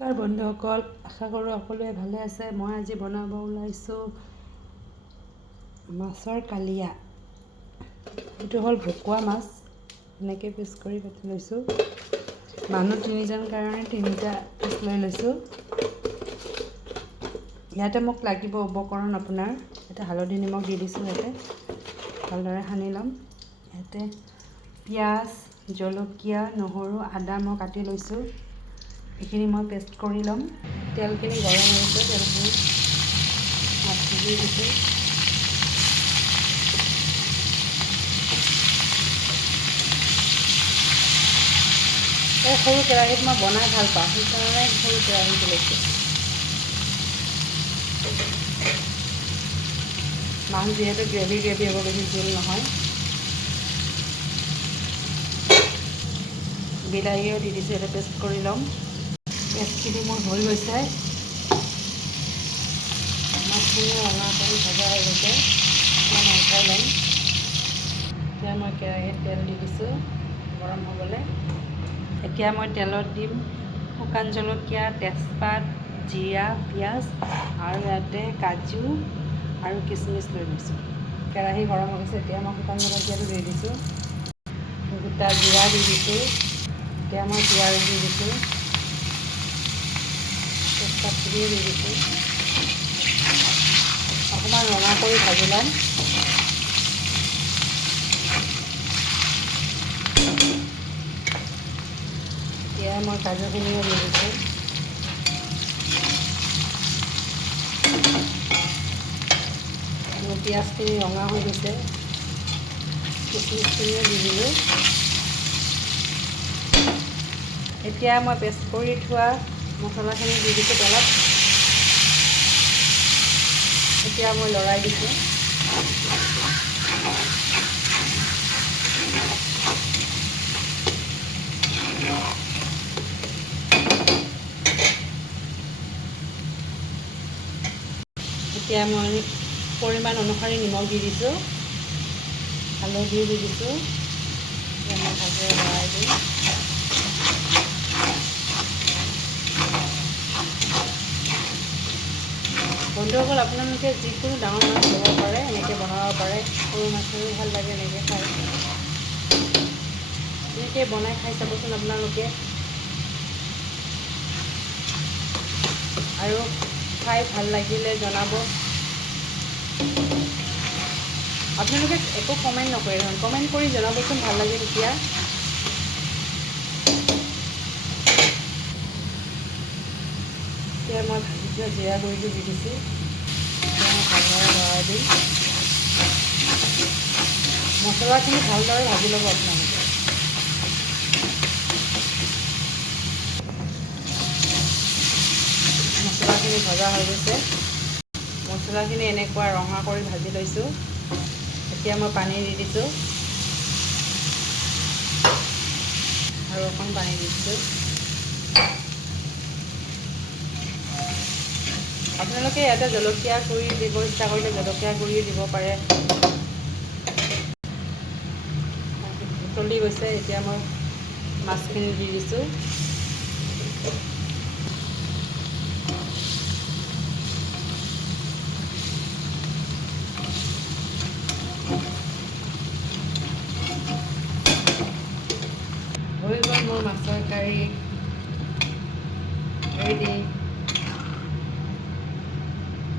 নমস্কাৰ বন্ধুসকল, আশা কৰোঁ সকলোৱে ভালে আছে। মই আজি বনাব ওলাইছোঁ মাছৰ কালিয়া। এইটো হ'ল ভকুৱা মাছ, এনেকৈ পিচ কৰি কাটি লৈছোঁ। মানুহ 3জন কাৰণে 3টা পিচ লৈ লৈছোঁ। ইয়াতে মোক লাগিব উপকৰণ আপোনাৰ ইয়াতে হালধি নিমখ দি দিছোঁ। ইয়াতে ভালদৰে সানি ল'ম। ইয়াতে পিঁয়াজ, জলকীয়া, নহৰু, আদা মই কাটি লৈছোঁ। এইখিনি মই পেষ্ট কৰি ল'ম। তেলখিনি গৰম হৈছে, তেলখিনি মাছটো দি দিছোঁ। এই সৰু কেৰাহীত মই বনাই ভাল পাওঁ, সেইকাৰণে সৰু কেৰাহীটো লৈছোঁ। মাছ যিহেতু গ্ৰেভি হ'ব, বেছি জোল নহয়। বিলাহীও দি দিছোঁ, এটা পেষ্ট কৰি ল'ম। পেষ্টখিনি মোৰ হৈ গৈছে, মাছখিনি ৰঙা কৰি ভজা হৈ গৈছে। এতিয়া মই উঠাই ল'ম। এতিয়া মই কেৰাহীত তেল দি দিছোঁ গৰম হ'বলৈ। এতিয়া মই তেলত দিম শুকান জলকীয়া, তেজপাত, জিৰা, পিঁয়াজ আৰু ইয়াতে কাজু আৰু কিচমিচ লৈ লৈছোঁ। কেৰাহী গৰম হৈ গৈছে, এতিয়া মই শুকান জলকীয়াটো দি দিছোঁ, গোটা জিৰা দি দিছোঁ। এতিয়া মই পিঁয়াজ দি দিছোঁ, তেজপাতখিনিও দি দিছোঁ। অকণমান ৰঙা কৰি ভাজি ল'ম। এতিয়া মই কাজুখিনিও দি দিছোঁ। পিঁয়াজখিনি ৰঙা হৈ গৈছে, কিচমিচখিনিও দি দিলোঁ। এতিয়া মই পেষ্ট কৰি থোৱা মছলাখিনি দি দিছোঁ তেলত। এতিয়া মই লৰাই দিছোঁ। এতিয়া মই পৰিমাণ অনুসৰি নিমখ দি দিছোঁ, হালধিও দি দিছোঁ। এতিয়া মই ভালদৰে লৰাই দিম। বন্ধুসকল, আপোনালোকে যিকোনো ডাঙৰ মাছ ল'ব পাৰে, এনেকৈ বনাব পাৰে। সৰু মাছৰো ভাল লাগে এনেকৈ খাই। এনেকৈ বনাই খাই চাবচোন আপোনালোকে, আৰু খাই ভাল লাগিলে জনাব। আপোনালোকে একো কমেণ্ট নকৰে দেখোন, কমেণ্ট কৰি জনাবচোন ভাল লাগে তেতিয়া। এতিয়া মই ভাজি থোৱা জিৰা গুড়িটো দি দিছোঁ। এতিয়া মই ভালদৰে লৰাই দিম। মছলাখিনি ভালদৰে ভাজি ল'ব আপোনালোকে। মছলাখিনি ভজা হৈ গৈছে। মছলাখিনি এনেকুৱা ৰঙা কৰি ভাজি লৈছোঁ। এতিয়া মই পানী দি দিছোঁ আৰু অকণ পানী দি দিছোঁ। আপোনালোকে ইয়াতে জলকীয়া গুড়ি দিব ইচ্ছা কৰিলে জলকীয়া গুড়ি দিব পাৰে। উতলি গৈছে, এতিয়া মই মাছখিনি দি দিছোঁ। হৈ গ'ল মোৰ মাছৰ কাৰী ৰেডি।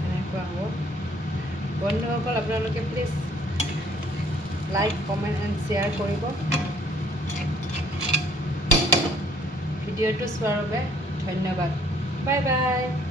এনেকুৱা হ'ব। বন্ধুসকল, আপোনালোকে please like, comment and share কৰিব। ভিডিঅ'টো চোৱাৰ বাবে ধন্যবাদ। Bye bye.